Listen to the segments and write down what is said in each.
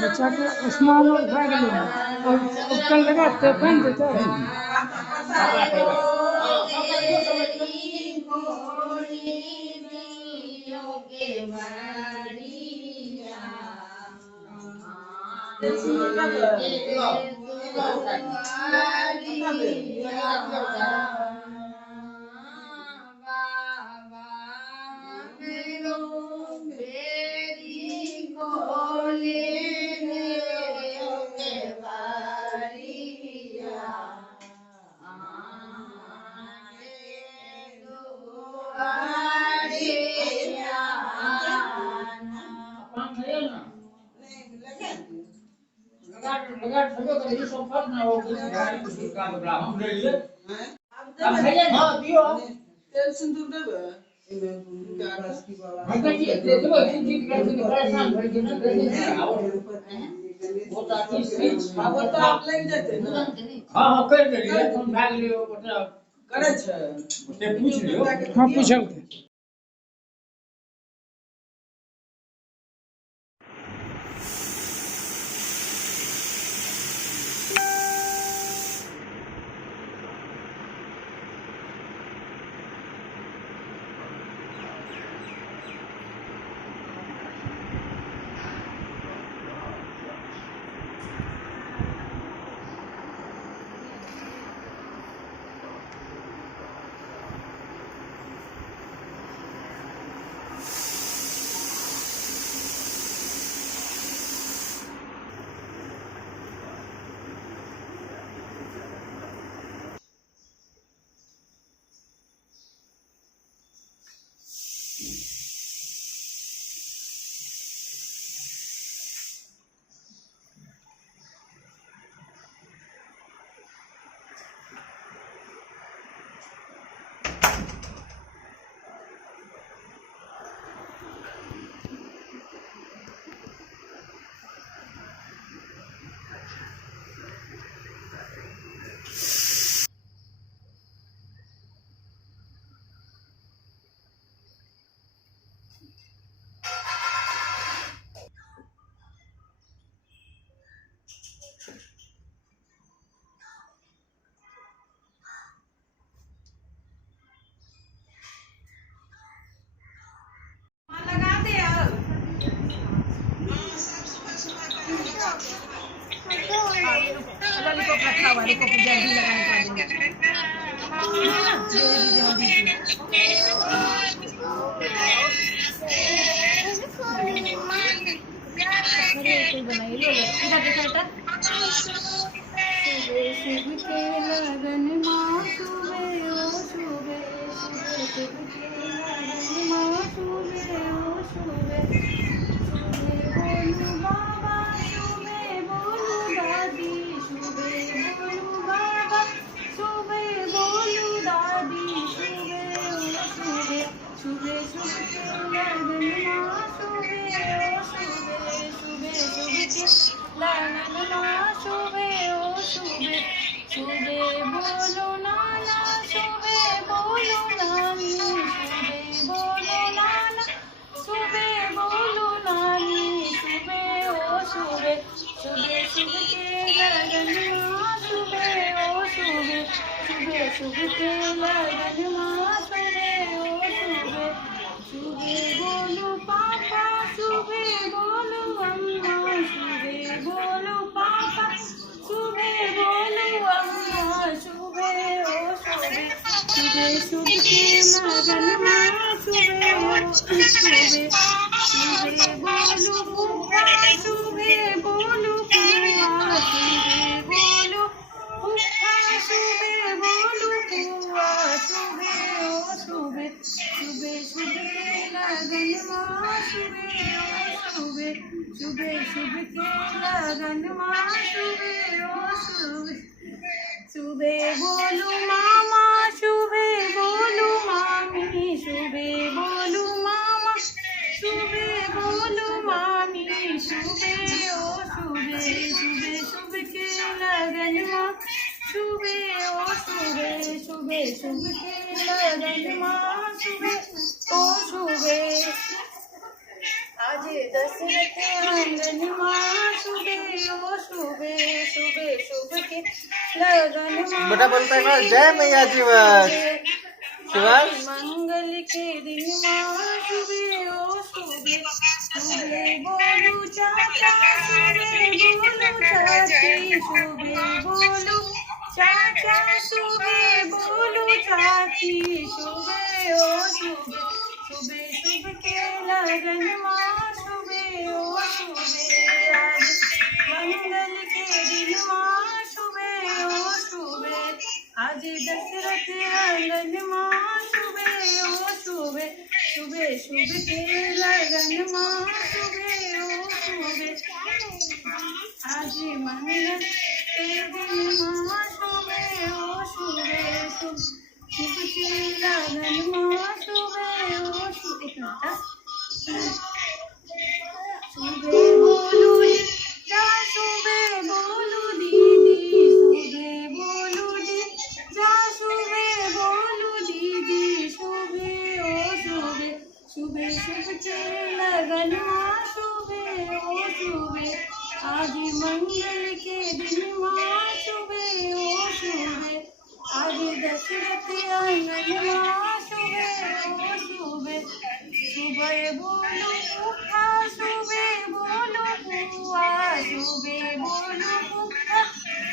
बच्चा के स्नान भए गेलै अब कल लगाते बन जेतै हाँ पूछल शुभ के लगन माँ शुभे ओ शुभे शुभे शुभ के लगन माँ शुभे ओ शुभे शुभे बोलू बाबा शुभे बोलू दादी शुभे बोलू बाबा शुभे बोलू दादी शुभे ओ शुभे शुभे शुभ के लगन माँ शुभे ओ शुभे शुभे शुभ के लगन माँ शुभे ओ शुभे शुभे बोलो नाना शुभे बोलो नानी शुभे बोलो नाना शुभे बोलो नानी शुभे ओ शुभे शुभे शुभ के लगन माँ शुभे ओ शुभे शुभे शुभ के लगन माँ शुभे ओ शुभे शुभे बोलो पापा शुभे बोलो अम्मा शुभे बोलो पापा शुभे बोलो अम्मा शुभे ओ शुभे शुभे शुभ के लगन माँ शुभे ओ शुभे शुभे बोलो बुआ शुभे बोलो बुआ शुभे बोलो बुआ शुभे बोलो बुआ शुभे ओ शुभे शुभे शुभ के लगन माँ शुभे ओ शुभे शुभे शुभ के लगन माँ शुभे ओ शुभे शुभे बोलू मामा शुभे बोलू मामी शुभे बोलू मामा शुभे बोलू मामी शुभे ओ शुभे शुभे शुभ के लगन माँ शुभे ओ शुभे शुभे शुभ के लगन माँ शुभे ओ शुभे आज दशरथ आंगन माँ शुभे ओ शुभे शुभे शुभ के लगन माँ बेटा बोलता है ना जय मैया जीवन शिवाज मंगल के दिन माँ शुभे ओ शुभे शुभे बोलू चाचा शुभे बोलू चाची शुभे बोलू चाचा शुभे बोलू चाची शुभे ओ शुभे शुभे शुभ के लगन माँ शुभे ओ शुभे आज मंगल के दिन माँ शुभे ओ शुभे आज दशरथ आंगन माँ शुभे ओ शुभे शुभे शुभ के लगन माँ शुभे ओ शुभे आज मंगल के दिन माँ शुभे ओ शुभे शुभ शुभ के लगन माँ शुभे ओ शुभे शुभे बोलू जा शुभे बोलू दीदी शुभे बोलू दी जा शुभे बोलू दीदी शुभे ओ शुभे शुभे शुभ के लगन माँ शुभे ओ शुभे आज मंगल के दिन माँ शुभे ओ शुभे आज दशरथ आंगन माँ शुभे ओ शुभे शुभे बोलो पुखा शुभे बोलो बुआ शुभे बोलो पुखा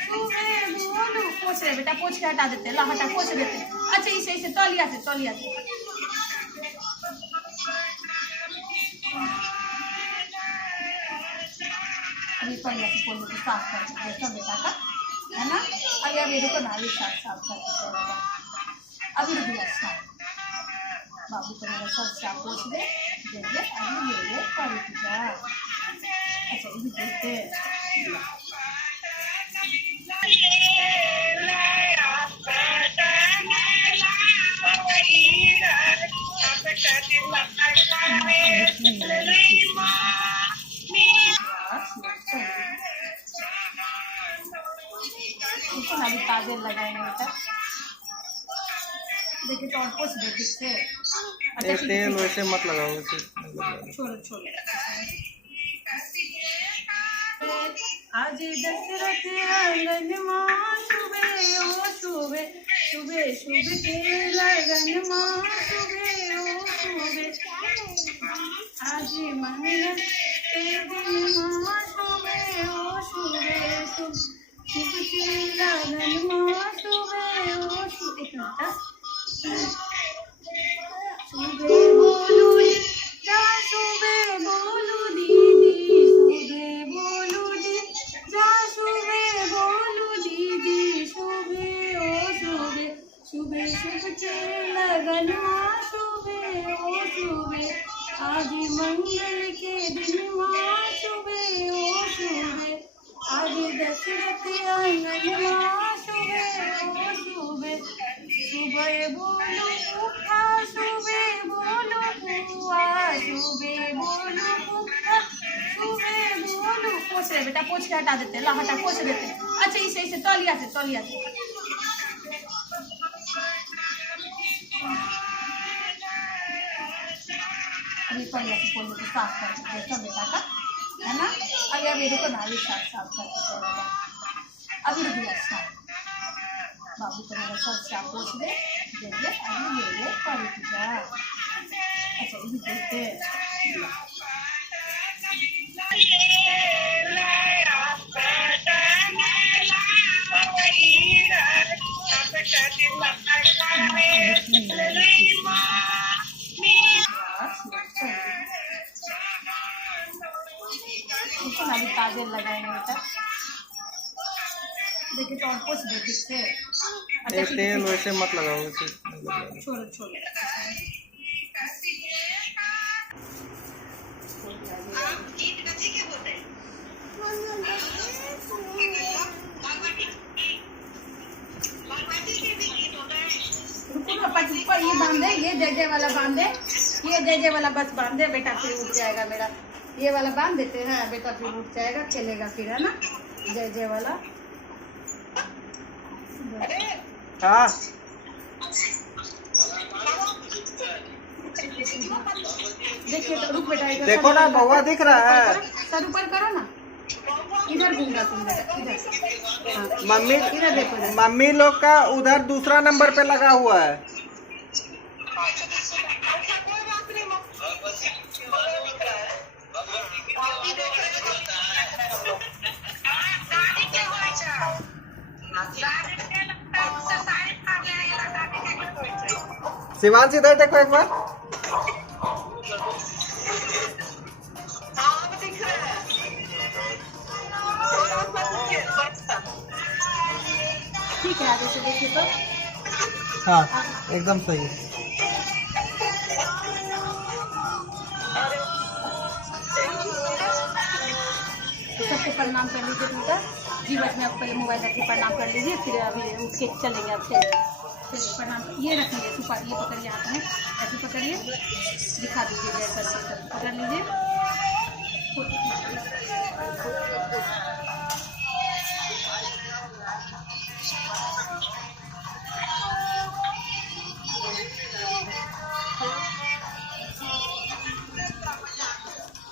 शुभे बोलो पोछ रहे बेटा पोछ के हटा देते ला हटा पोछ देते अच्छा इसे इसे तौलिया से अभी तौलिया से पोल को साफ कर देते सब बेटा का है ना अभी रुको ना अभी साफ कर देते अभी रुक जा साफ बाबू को मेरा सब साफ पोछ दे देखिए अभी ये पानी पूजा अच्छा ये देखते अभी काजल लगाएंगे बेटा देखिए तो पोछ दे ठीक से अच्छा तेल वैसे मत लगाओ छोड़ो आज दशरथ आंगन माँ शुभे ओ शुभे शुभे शुभ के लगन माँ शुभे ओ शुभे आज मंगल के दिन माँ शुभे ओ शुभे शुभ शुभ के लगन माँ शुभे ओ शुभे शुभे बोलू जा शुभे बोलू दीदी शुभे बोलू दी जा शुभे बोलू दीदी माँ शुभे ओ शुभे, आज मंगल के दिन माँ शुभे ओ शुभे, आज दशरथ आंगन माँ शुभे ओ शुभे, सुबह बोलो पुखा शुभे बोलो बुआ, शुभे बोलो पुखा शुभे बोलो। पोछ रहे बेटा, पोछ के हटा देते, ला हटा, पोछ देते। अच्छा इसे इसे तौलिया से, तौलिया से। अभी तौलिया से पोछ देते, साफ कर देते सब बेटा का, है ना। अभी रुको ना, अभी साफ साफ करके अभी रुक जा। साफ बाबू को मेरा सब साफ पोछ दे, अभी ले ले कर जा। अच्छा ये देखते अभी काजल लगाएंगे बेटा। देखिए तो और कुछ दे ठीक से। ये तेल वैसे मत लगाओ, वैसे छोड़ो छोड़ो। पर ये बांधे, ये जय वाला बांधे, ये जय वाला बस बांधे बेटा, फिर उठ जाएगा मेरा। ये वाला बांध देते हैं बेटा, फिर उठ जाएगा, खेलेगा फिर, है ना। जय वाला। हाँ देखिए तो रुक बेटा, देखो ना बउआ दिख रहा है। सर ऊपर करो ना, इधर घूमना तुम इधर। हाँ। मम्मी इधर देखो, मम्मी लोग का उधर दूसरा नंबर पे लगा हुआ है। शिवांश इधर देखो एक बार। ठीक है, आगे से देखिए तो। हाँ एकदम सही है। सबको प्रणाम कर लीजिए बेटा। जीवन में आप पहले मोबाइल रख के प्रणाम कर लीजिए, फिर अभी उठ के चलेंगे आप। फिर प्रणाम ये रखिए, सुपारी ये पकड़िए हाथ में, ऐसे पकड़िए, दिखा दीजिए जय करके, पकड़ लीजिए।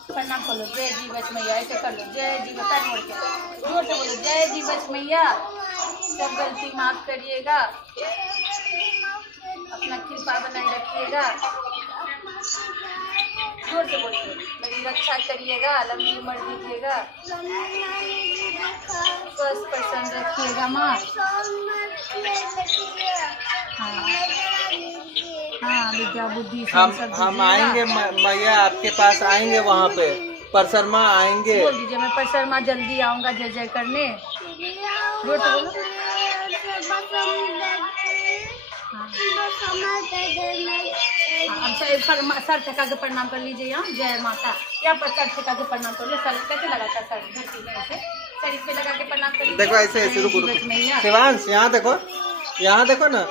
प्रणाम कर लो, जय जीवच मैया, ऐसे कर लो, जय जीव, पैर मोड़ के जोर से बोलो, जय जीवच मैया, सब गलती माफ करिएगा, अपना कृपा बनाए रखिएगा, जोर से बोलिए, मेरी रक्षा करिएगा, लंबी उम्र दीजिएगा, स्वस्थ प्रसन्न रखिएगा माँ। हाँ विद्या बुद्धि हम आएंगे मैया, आपके पास आएंगे, वहाँ पे परसरमा आएंगे। बोल दीजिए, मैं परसरमा जल्दी आऊँगा जय जय करने। जोर से बोलो। अब सर ठेका के प्रणाम कर लीजिए, यहाँ जय माता, यहाँ पर सर ठेका के प्रणाम कर लो। सर कैसे लगाता सर, धरती में ऐसे सर इस पे लगा के प्रणाम कर लीजिए। देखो ऐसे ऐसे, रुको रुको शिवांश, यहाँ देखो, यहाँ देखो ना,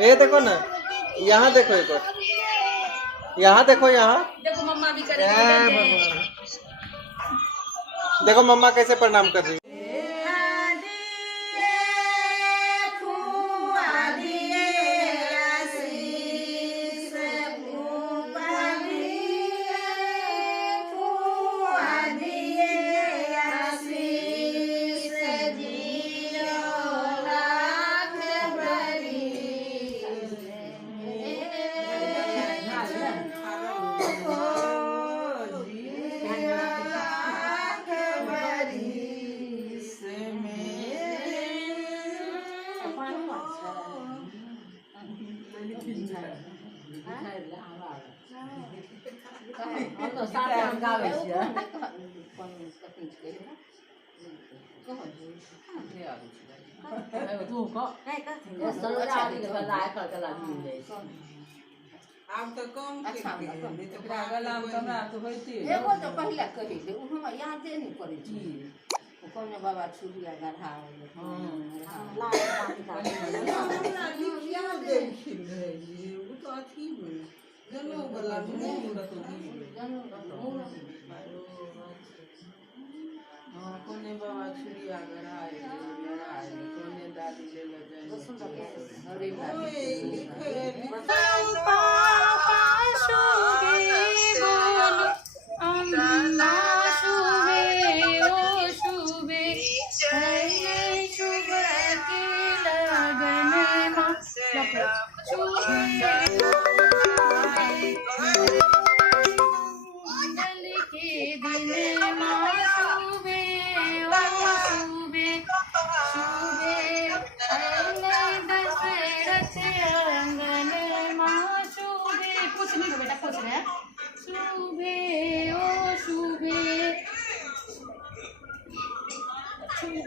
ये देखो ना, यहाँ देखो, एक यहाँ देखो, यहाँ देखो मम्मा भी करेंगे। देखो मम्मा कैसे प्रणाम कर रही है। तू को सलो चाली के लाए कर के ला मिल जाए आब तो कम अच्छा के हमरा नहीं तो एकरा गला में हमरा तो होइते एगो तो पहले कही दे उ हमरा यादे नहीं पड़े छी कोने बाबा छुरिया गढ़ा याद देखिन है ये वो तो अथी में जनो वाला मुहूर्त हां कोने बाबा छुरिया गढ़ाए लड़ाए कोने दादी ले ले अरे ओए लिखे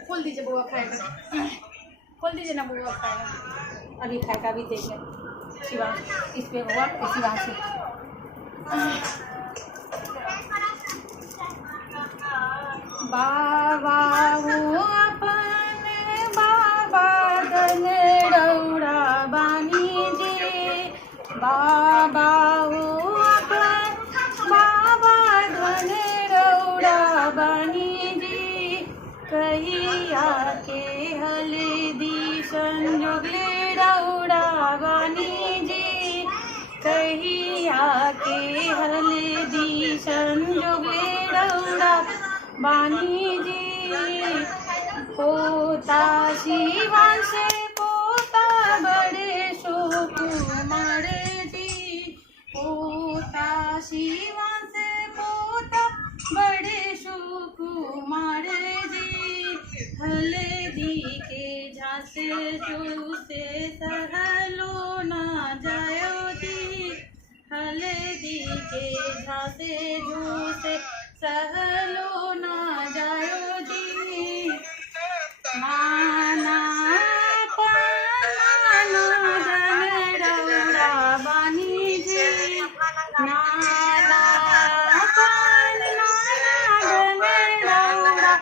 खोल दीजिए बुआ खाएगा, खोल दीजिए ना बुआ खाएगा, अभी खाएगा, अभी देख ले शिवांश इस पे हुआ शिवांश बाबा हो अपन बाबा दन रौड़ा बानी जे बाबा हो अपन बाबा धन रौड़ा बानी जे कहिया के हल्दी संजोगले रौड़ा बानी जी कहिया के हल्दी संजोगले रौड़ा बानी जी पोता शिवान से पोता बड़े सुकुमार जी पोता शिवान से पोता बड़े सुकुमार जी हल्दी के झांसे जूसे सहलो ना जायो जी हल्दी के झांसे जूसे सहलो ना जायो जी नाना पाना धन रौड़ा बानी जी नाना पाना धन रौड़ा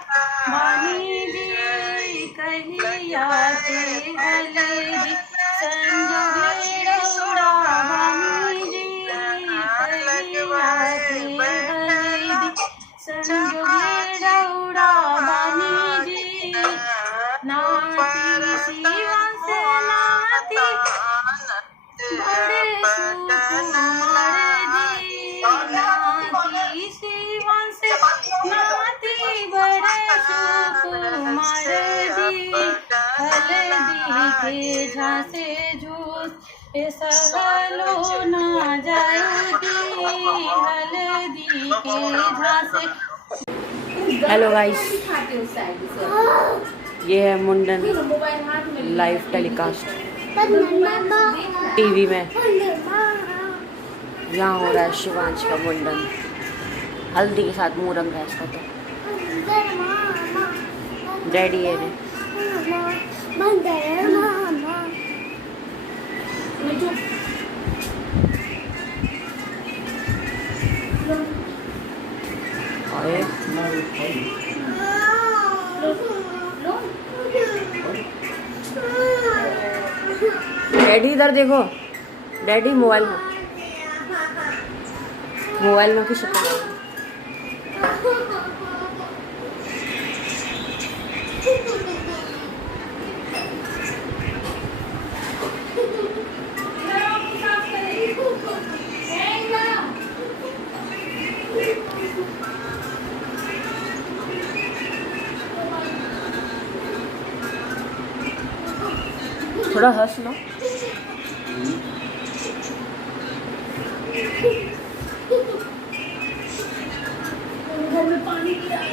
बानी जी कहिया के हल्दी संजोगे रौड़ा बानी जी कहिया के हल्दी संजोगे रौड़ा बानी जी नाती शिवान से नाती बड़े सुकुमार जी नाती शिवान से नाती बड़े सुकुमार जी हल्दी के झांसे झूस सहलो ना जायो जी हल्दी के झांसे। हेलो गाइस, ये है मुंडन लाइव टेलीकास्ट टीवी में। यहाँ हो रहा है शिवांश का मुंडन, हल्दी के साथ मुंह रंग रहा है इसका। तो डैडी है डैडी इधर देखो, डैडी मोबाइल में की शक्ल थोड़ा हंस लो। घर में पानी गिरा है।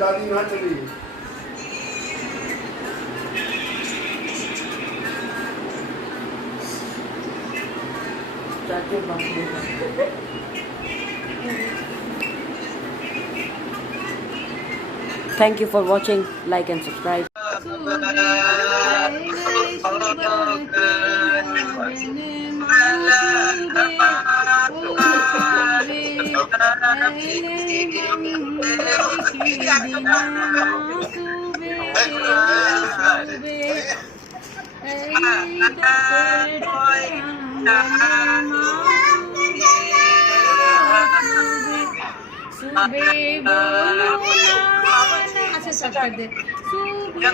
दादी ना चली जाके बात Thank you for watching. Like and subscribe. सुबह बोलो अच्छा कर दे सुबह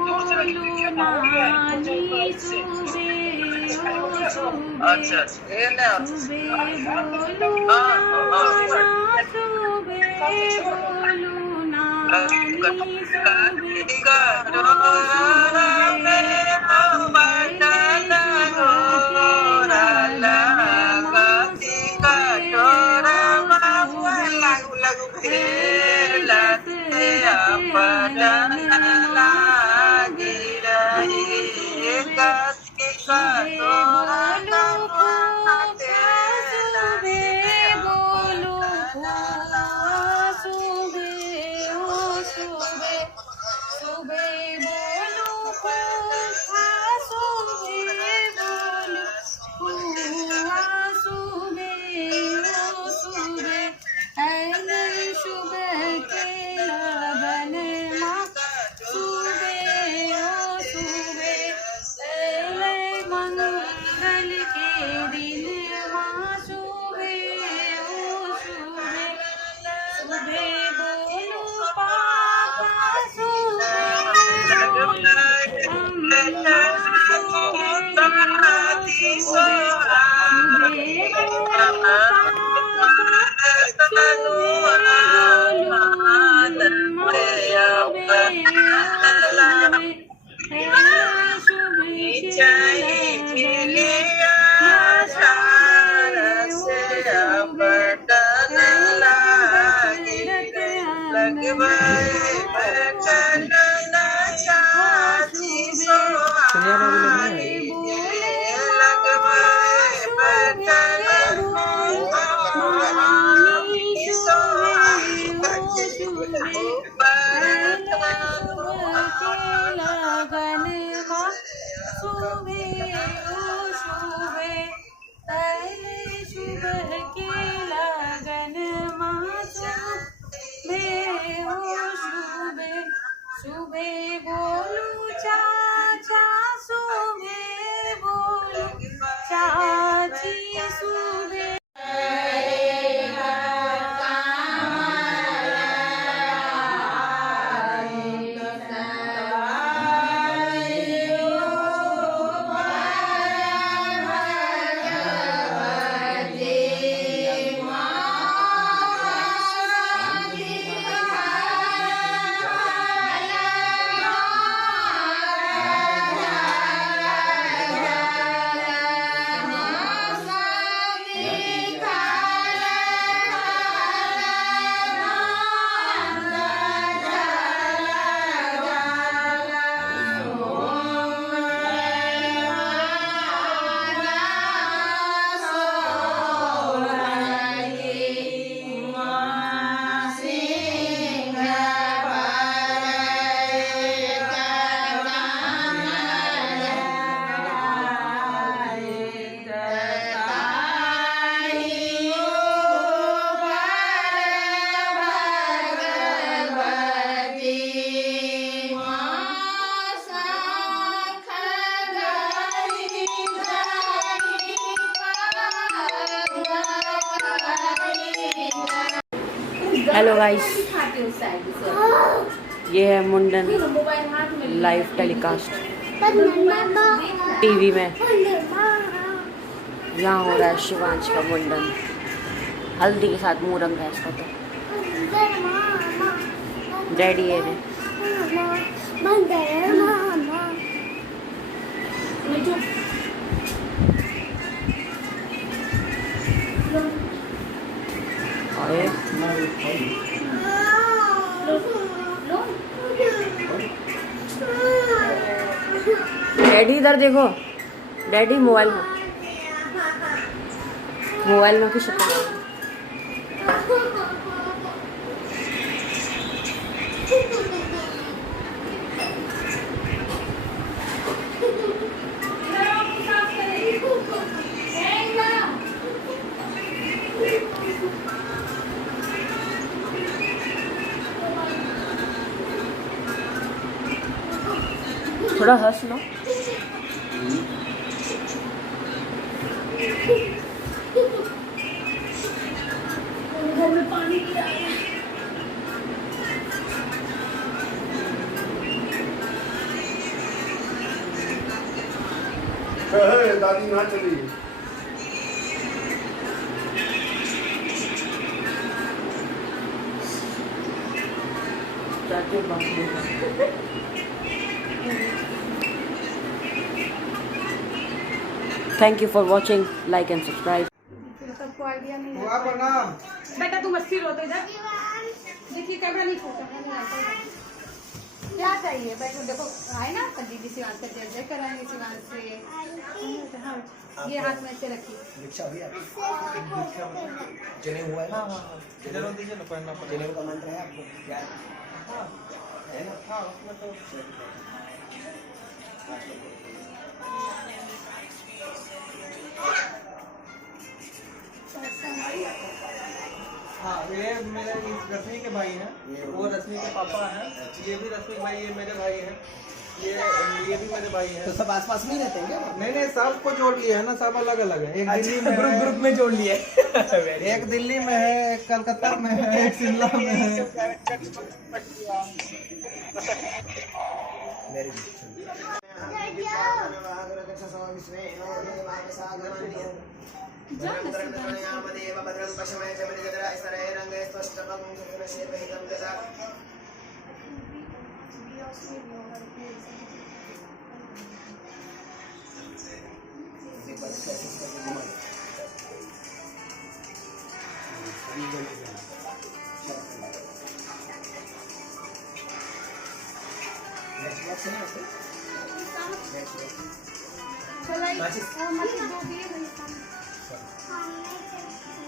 बोलो नानी सुबह ओ सुबह सुबह बोलो नाना सुबह बोलो नानी हेलो गाइस, ये है मुंडन लाइव टेलीकास्ट टीवी में। यहाँ हो रहा है शिवांश का मुंडन, हल्दी के साथ मुंह रंग है इसका। तो डैडी ये है। डैडी इधर देखो, डैडी मोबाइल में की शक्ल। थोड़ा हंस लो। घर में पानी गिरा है। दादी ना चली। Thank you for watching. Like and subscribe. सबको आइडिया नहीं हुआ प्रणाम। बेटा तुम अस्थिर हो तो इधर देखिए, कैमरा नहीं फूटा क्या चाहिए। बैठो, देखो आए ना पंडित जी शिवांश से जय कराएंगे शिवांश से। हाँ, ये हाथ में से रखिए। दीक्षा हुई आपकी? जनेऊ हुआ है? हाँ हाँ हाँ, जरूर दीजिए ना, पहनना पड़ेगा। जनेऊ का मंत्र है आपको याद है ना? हाँ उसमें तो हाँ, ये मेरे रश्मि के भाई हैं, वो रश्मि के पापा हैं, ये भी रश्मि भाई, ये मेरे भाई हैं, ये भी मेरे भाई हैं। तो सब आसपास में ही रहते हैं क्या? नहीं नहीं, सबको जोड़ लिए है ना, सब अलग अलग है। एक दिल्ली में ग्रुप है, ग्रुप में जोड़ लिए। एक दिल्ली में है, एक कलकत्ता में है, एक शिमला में है। वेरी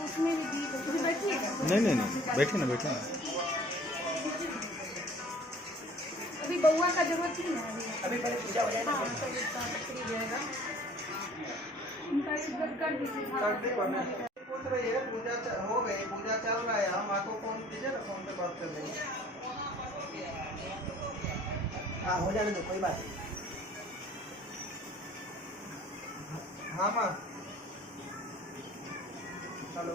उसमें भी दी तो बैठिएगा। नहीं नहीं नहीं, बैठे ना बैठे ना। अभी बउआ का जरूरत नहीं है अभी पहले पूजा हो जाए ना। हाँ, तो इसका फ्री रहेगा। उनका इज्जत कर दीजिए। पूछ रही है, पूजा हो गई, पूजा चल रहा है, हम आपको फोन कीजिए ना, फोन पे बात कर लेंगे। हाँ हो जाने दो, कोई बात नहीं। हाँ माँ, हेलो।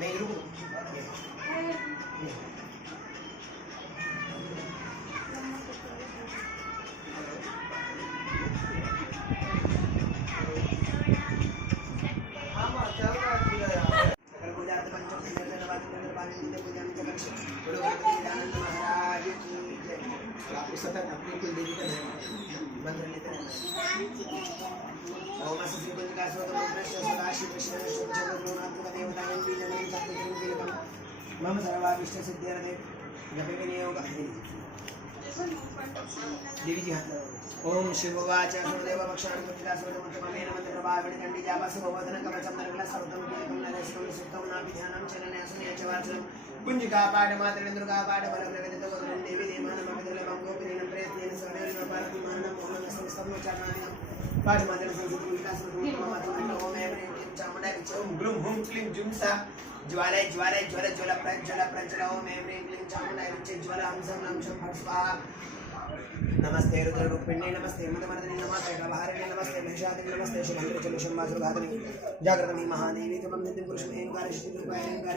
नहीं रुको। हाँ माँ, चल रहा है पूजा यहाँ। आपको सतत अपनी कुल देवी का मंत्र लेते रहना। ओम अस्ति कुंजकासो तमोप्रश्य सदाशि कृष्ण चंद्रनाथ देवतायं बीजमयं सत्पुत्रं कीलकं मम सर्वाभीष्ट सिद्ध्यर्थे जपे विनियोग। देवी जी हाथ लगाओ। ओम शिववाच सुदेव भक्षाणि कुंजकासो तमोप्रमेन मंत्र प्रभावित दंडी जावासु भवदन कवचम नरकला सर्वतम कीलकं नरसिंह सुक्तं नाभि ध्यानं चरणे असुने च वाचनं कुंजिका पाठ मात्र दुर्गा पाठ बल प्रगति तो वदन देवी देवान मगदल मंगो पिन प्रयत्न सर्वेण भारत मान मोहन संस्तम चरणानि पाठ मात्र संस्कृत विकास मात्र ओम एवं चामुंडा ओम ग्लूम हुम क्लीम जुमसा ज्वाला ज्वाला ज्वाला ज्वाला प्रज्वला ओम एवं क्लीम चामुंडा ज्वाला हम सम नम शम फट स्वाहा। नमस्ते रुद्र रूपिण्ये नमस्ते मदमर्दिनी नमस्ते प्रभारिणे नमस्ते महिषादिने नमस्ते शुभंद्र चलुषं वासुघातिनी जागृतमी महादेवी तमं नित्यं पुरुषं हेमकार शिशुरूपाय हेमकार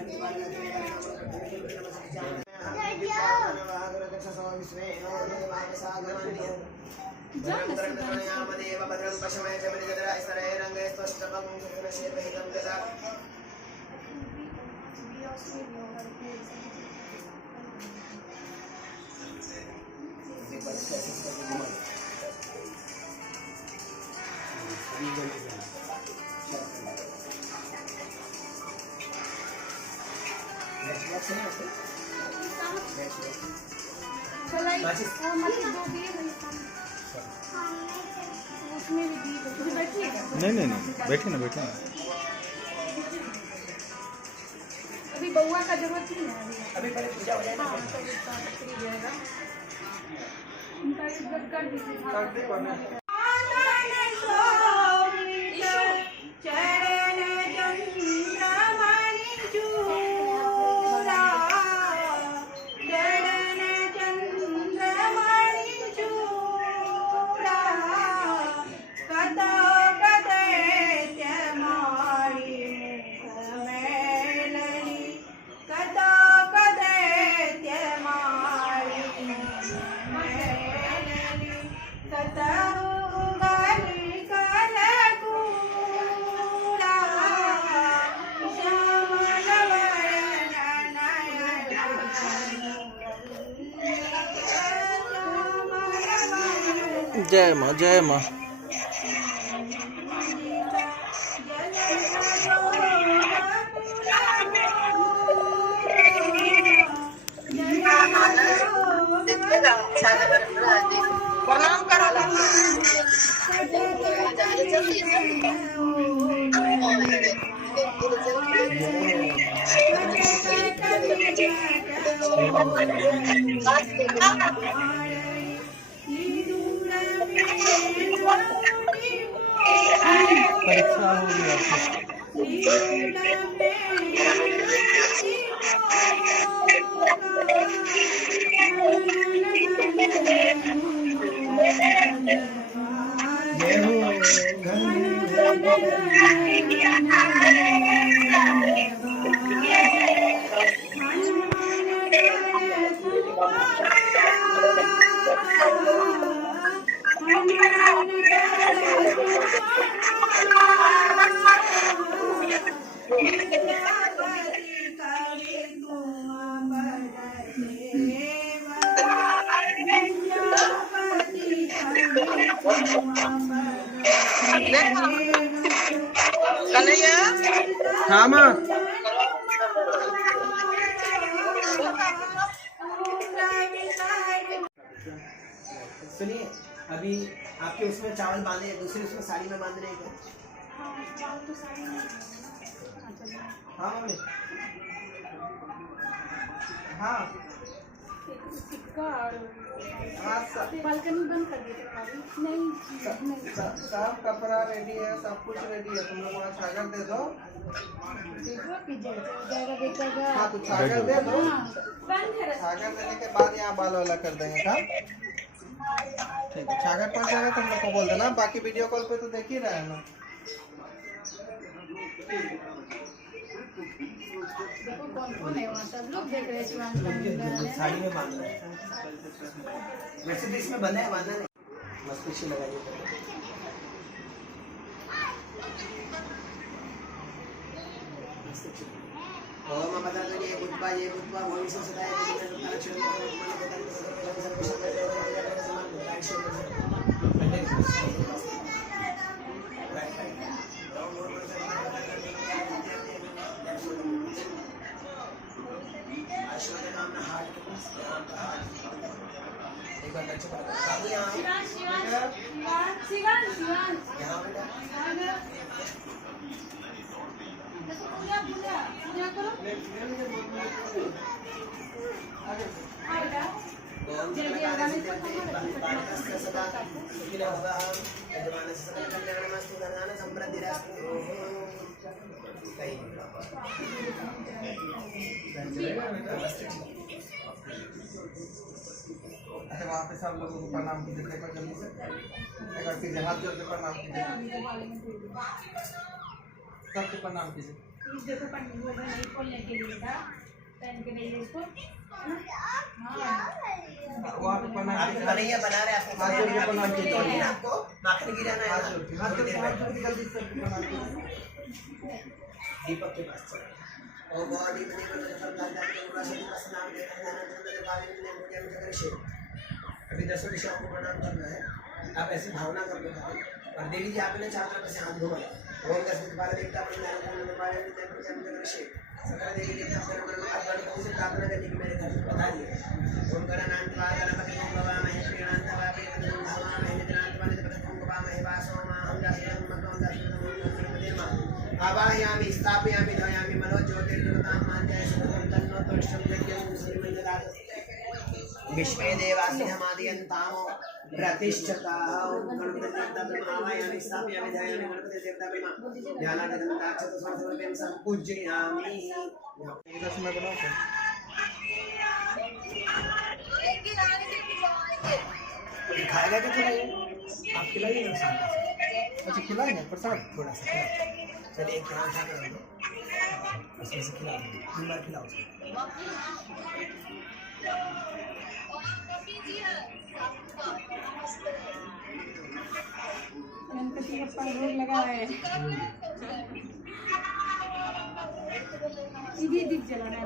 उसमें भी दी तो बैठिएगा। नहीं नहीं नहीं, बैठे ना बैठे ना। अभी बउआ का जरूरत नहीं है अभी पहले पूजा हो जाए ना। हाँ, तो इसका फ्री रहेगा। उनका इज्जत कर दीजिए। कर दे वरना। चरण जय माँ जय माँ। प्रणाम करो। परीक्षा हो गया। हाँ माँ। सुनिए, अभी आपके उसमें चावल बांधे हैं, दूसरे उसमें साड़ी में बांध रहे हैं क्या? हाँ मम्मी। हाँ बालकनी बंद कर देते नहीं सब कपड़ा रेडी है, सब कुछ रेडी है। तुम लोग वहाँ छागर दे दो। हाँ तो छागर दे दो। छागर देने के बाद यहाँ बाल वाला कर देंगे काम। ठीक है, छागर पड़ जाएगा तुम लोग को बोल देना। बाकी वीडियो कॉल पे तो देख ही रहे हैं ना। देखो कौन है वहाँ, सब लोग देख रहे हैं। साड़ी में बांध रहे हैं। वैसे तो इसमें बंधा है, बांधा नहीं। बस पीछे लगाइए। ओम पदा तो ये बुद्धवा भविष्य सदा अच्छा, वहाँ पे सब लोगों को प्रणाम कीजिए। देखो जल्दी से एक बार सीधे हाथ जोड़ के प्रणाम कीजिए। सबके प्रणाम कीजिए। देखो पंडित लोग नहीं खोलने के लिए था, पहन के नहीं इसको। वहाँ पे प्रणाम कीजिए। कन्हैया बना रहे आपको। हाथ जोड़ के प्रणाम कीजिए। आपको माखन गिराना है। हाथ जोड़ के जल्दी से प्रणाम कीजिए। दीपक के पास चलो। ओ बॉडी में देखो तो सब दादा के पूरा सभी का नाम लेकर जाना तो बारे में पूजा में कर शे। अभी 10 दिशाओं को प्रणाम करना है। आप ऐसी भावना कर लो और देवी जी आपने चारों तरफ से हाथ घुमाए। ओम दस बार देवता प्रणाम करने के बाद पूजा में कर शे। सकल देवी देवता प्रणाम आप बड़े कौन से प्रार्थना करने की मेरे घर में बता दिए। ओम गणानाथ वा गणपति ओम भवा महेश प्रियनाथ वा प्रियनाथ धामा महेंद्रनाथ वा निधि वा महेवासो मा हम दासयं मतो दासयं आवाहयामि स्थापयामि धयामि मनो ज्योतिर्ज्योतां मान्याय सुखं तन्नो त्वष्टं यज्ञं श्रीमन्यदात् विश्वे देवास्यहमादियन्तामो प्रतिष्ठताः ओम गणपति देवता ब्रह्म आवाहयामि स्थापयामि धयामि गणपति देवता ब्रह्म ध्यानादिगन्धाक्षत समर्पयामि संपूजयामि। इधर से मैं बनाऊँ क्या? खाएगा तो खिलाइए, आप खिलाइए ना साथ। अच्छा खिलाएंगे प्रसाद थोड़ा सा खिलाओ। चलिए एक खिला उठा कर उसमें से खिलाओ, 2 बार खिलाओ। गणपति बप्पा भोग लगा है। सीधे दीप जलाना है।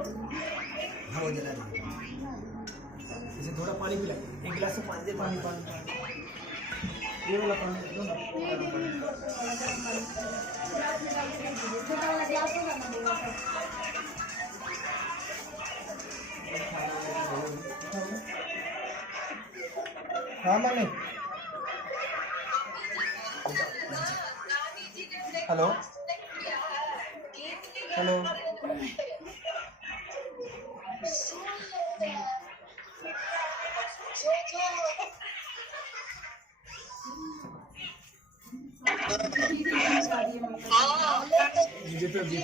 हाँ वो जला दीजिए। इसे थोड़ा पानी पिलाइए, 1 गिलास से पानी दे। पानी ये वाला पानी दो ना। छोटा वाला ग्लास होगा ना बड़ा सा। हाँ मम्मी। Hello hello.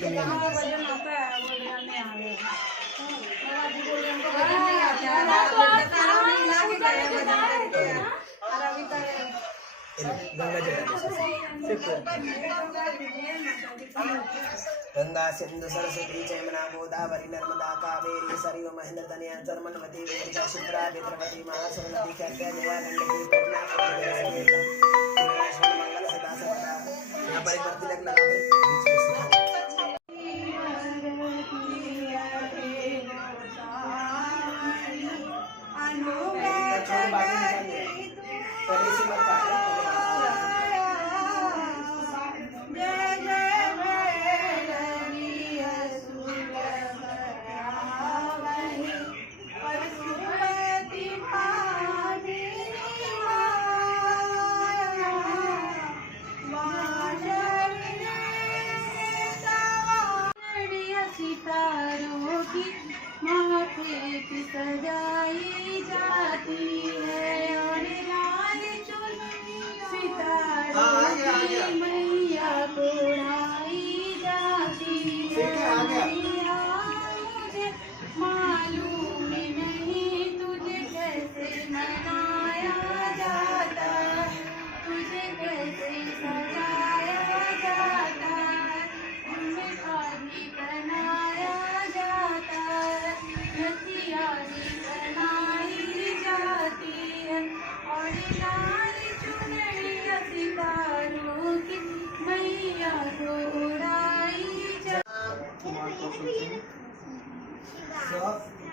हमारा वजन आता है वो ध्यान नहीं आ रहा है। बाबा जी बोल रहे हमको वजन नहीं आता है। आप नहीं ला के गए वजन करके और अभी तक गंगा सिंधु सरस्वती जयमुना गोदावरी नर्मदा कावेरी सरयू महेंद्र तनया जर्मनवती वेदिका शिप्रा बेत्रवती महासरस्वती खड्गा जया गंडकी पूर्णा मंगल सदा सर्वदा। यहाँ पर एक बार तिलक लगा दे। सितारों की महफिल सजाई जाती है और लाल चुनरी सितारों की मैया को उड़ाई जाती है। मुझे मालूम नहीं तुझे कैसे मनाया जाता, तुझे कैसे सजाया जाता, तुम्हें शादी बनाया जाता, हथियारी बनाई जाती है और लाल चुनरिया सितारों की मैया को उड़ाई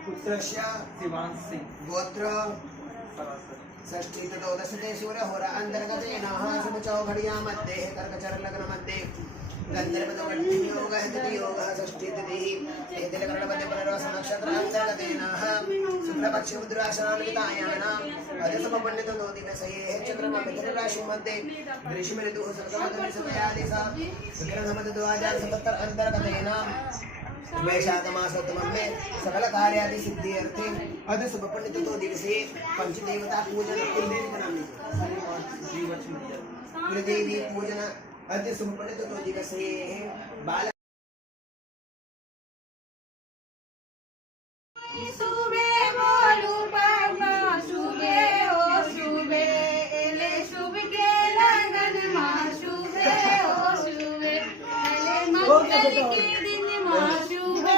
पुत्रस्य शिवांश सिंह गोत्र षष्ठी तदोदशते सूर्यहोरा अंतर्गतेन शुभचौघड्या मध्ये कर्कचर लग्न मध्ये गन्धर्वयोगः तृतीयोगः षष्ठी तिथिः एतिलकरणमध्ये पुनर्वस नक्षत्र अंतर्गतेन शुक्लपक्षे उद्रासनान्वितायानाम् अधसमपण्डितो दिवसे चन्द्रमा मिथुन राशि मध्ये ग्रीष्म ऋतुः सर्गमधुनिसतयादिशा विक्रमसम्मत 2077 अंतर्गतेन वैशाखमासोत्तमं में सकल कार्यादि सिद्धि अर्थे अध शुभ पंडितो दिवसे पंचदेवता पूजन कुलदेवी का नाम कुलदेवी पूजन अध शुभ पंडितो दिवसे बाल सुबह बोलू परमा सुबह ओ सुबह एले शुभ के लगन माँ सुबह ओ सुबह एले मंगल के दिन माँ सुबह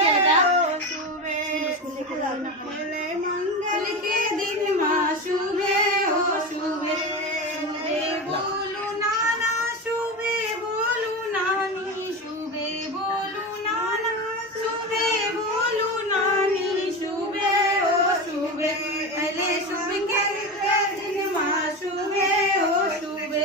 एले मंगल के दिन माँ सुबह ओ सुबह सुबह बोलू नाना सुबह बोलू नानी सुबह बोलू नाना सुबह बोलू नानी सुबह ओ सुबह अले शुभ के दिन माँ सुबह ओ सुबह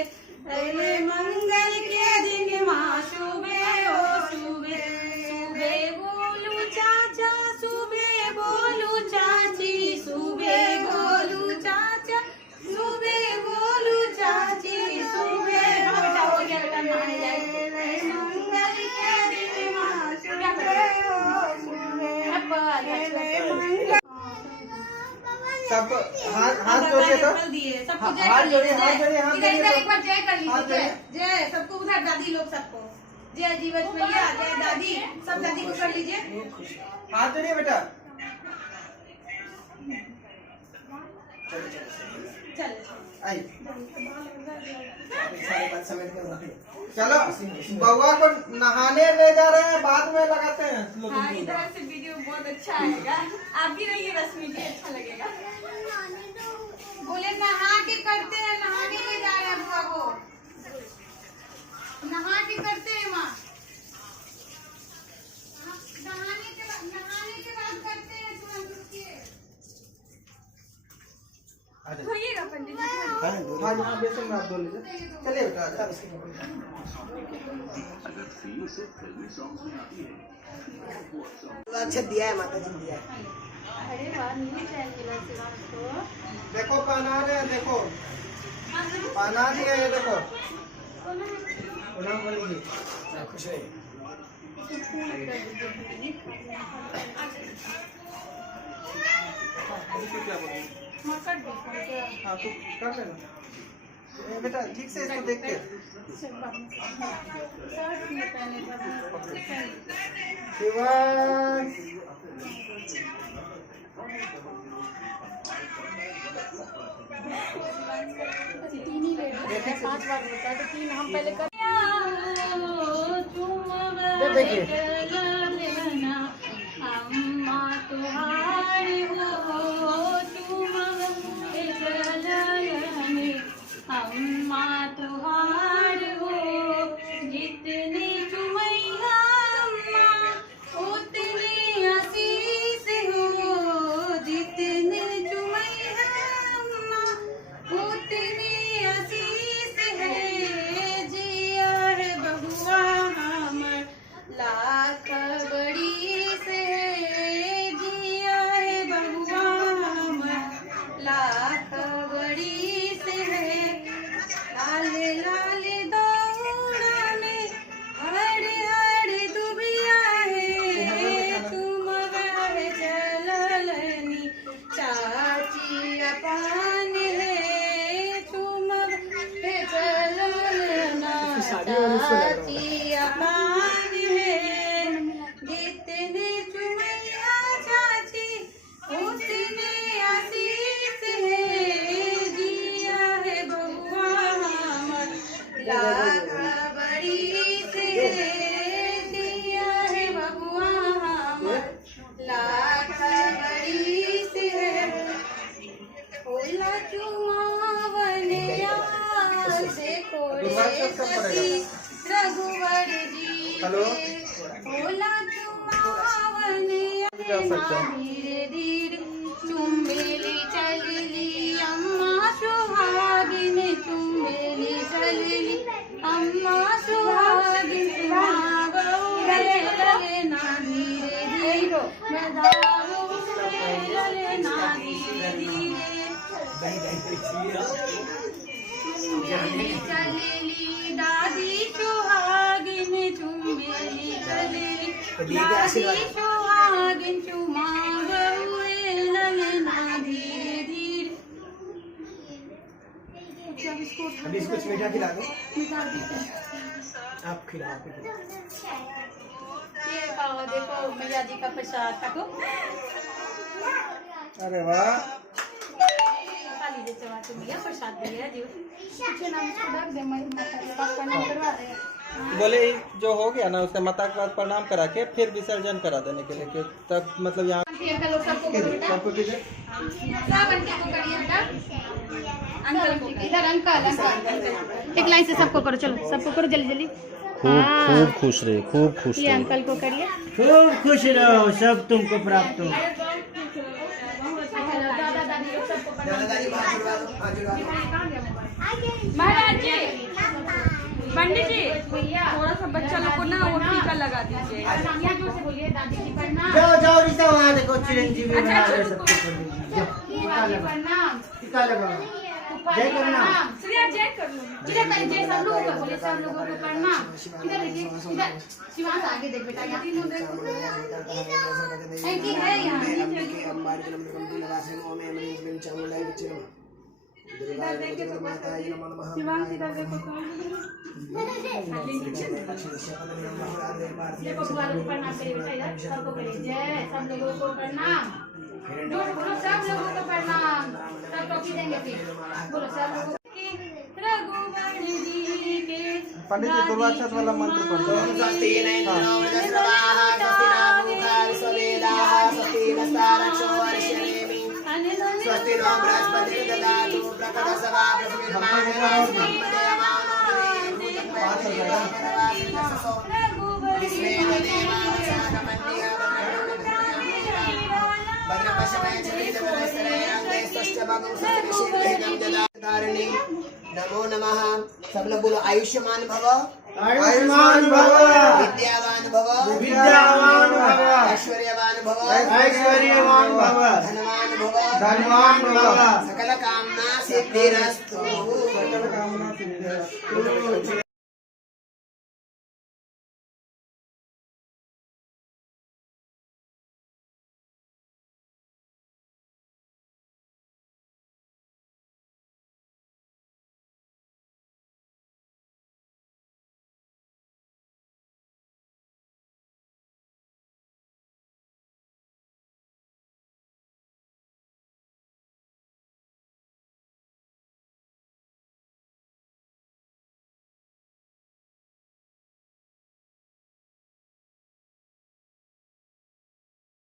अले मंगल के दिन माँ सुबह ओ सुबह सुबह बोलू चाचा सुबह बोलू चाची सुबह बोलू चाचा सुबह बोलू चाची सुबह मंगल के दिन माँ सुबह ओ सुबह सबको हाथ जोड़िए तो सबको जय हाथ कर जोड़िए लीजिए, हाथ जोड़िए हाथ इधर जोड़िए एक बार जय कर हाथ लीजिए, जोड़िए। जय सबको उधर दादी लोग सबको जय जीवच भैया जय दादी सब दादी को कर लीजिए। हाथ जोड़िए बेटा। चल आई 5:30 मिनट में होती चलो बउआ को नहाने ले जा रहे हैं, बाद में लगाते हैं। हाँ इधर से वीडियो बहुत अच्छा आएगा, आप भी रहिए रश्मि जी, अच्छा लगेगा। बोले नहा के करते हैं, नहाने ले जा रहे हैं बुआ को, नहा के करते हैं माँ, नहाने के बाद करते हैं तुरंत रुकिए। धोइएगा पंडित जी। हाँ यहाँ बेसन हाथ धो लीजिए। चलिए बेटा आ जाओ। अच्छा दिया है माता जी, दिया है। अरे वाह, न्यू चैनल मिला शिवांश को। देखो पहना रहे हैं, देखो पहना दिया, ये देखो प्रणाम करेंगे। खुश रहिए। मकर भी हाँ तो कर लेना। ए बेटा ठीक से इसको देख के। शर्ट नहीं पहने थे। शिवांश तीन ही ले ली, 5 बार होता है तो 3 हम पहले कर। देखिए अम्मा तुहार हो तुम अम्मा तुहार हो, जितनी चुमैया अम्मा उतनी आशीष हो, जितनी चुमैया अम्मा उतनी आशीष है, जिया रे बबुआ हमर लाख बड़ी से, जिया रे बबुआ हमर लाख बड़ी से है, लाल लाल दौड़ा में हर हर दुबिया है, तुम घर चलनी चाची अपान है, तुम चलना चाची अपान है, जितने चुमैया चाची उतने आशीष है, जिया है बबुआ हमर लाख बड़ी से, जिया है बबुआ हमर लाख बड़ी से, ओला चुमावनिया से कोड़े सती रघुवर जी ओला चुमावनिया धीरे धीरे चुम्बेली चलली अम्मा सुहागिन, चुम्बेली चलली अम्मा सुहागिन, सुहागौरे लगे ना धीरे धीरे, बधाओरे लगे ना धीरे धीरे, चुम्बेली चलली दादी सुहागिन, चुम्बेली चलली दादी सुहागिन, चुमावौरे लगे ना धीरे धीरे। अब इसको अभी इसको मीठा खिला दो, मिटा दीजिए। आप खिलाओ। ये पाओ, देखो मैया जी का प्रसाद खाओ। अरे वाह खा लीजिए चबाते मैया, प्रसाद दिया जी। पीछे नाम इसको रख दे, मैं पापा ने करवा रहे हैं। बोले जो हो गया ना उसके माता के बाद प्रणाम करा के फिर विसर्जन करा देने के लिए, तब मतलब यहाँ अंकल लोग सबको करो बेटा, सबको कीजिए। सब अंकल को करिए बेटा, अंकल को इधर अंकल एक लाइन से सबको करो, चलो सबको करो जल्दी जल्दी। खूब खुश रहे, खूब खुश ये अंकल को करिए। खूब खुश रहो, सब तुमको प्राप्त हो। दादा दादी लोग सबको दादा दादी को आशीर्वाद दो, आशीर्वाद दो। महाराज जी, पंडित जी थोड़ा सा बच्चा लोग को ना वो टीका लगा दीजिए। जोर से बोलिए दादी जी प्रणाम। जाओ जाओ रिश्ता वहाँ देखो, चिरंजीवी बना रहे सबको। प्रणाम, टीका लगाओ, जय प्रणाम। श्रेया जय कर लो, इधर करिए जय, सब लोगों को बोले, सब लोगों को प्रणाम। इधर देखिए, इधर शिवांश आगे देख बेटा, यहाँ तीनों देखो एक ही है यहाँ। शिवांश इधर देखो, ये बबुआ लोग प्रणाम करिए बेटा, इधर सबको करिए जय, सब लोगों को प्रणाम। जोर बोलो, सब लोगों को प्रणाम। सब टोपी देंगे फिर, बोलो सब लोगों को। रघुवर जी के पंडित जी दुर्वाक्षर वाला मंत्र पढ़ दो। स्वस्ति न इंद्रो वृद्धस्रवाः, स्वस्ति न पूषा विश्ववेदाः, स्वस्ति नस्तारक्षो वर्ष्यणेमि, स्वस्ति नो बृहस्पतिर्दधातु प्रकटसवा नमो नमः। सब लोग बोलो आयुष्मान भव, आयुष्मान भव, विद्यावान भव, विद्यावान भव, ऐश्वर्यवान भव, ऐश्वर्यवान भव, धनवान भव, धनवान भव, सकल कामना सिद्धिरस्तु। सकल कामना सिद्धिरस्तु।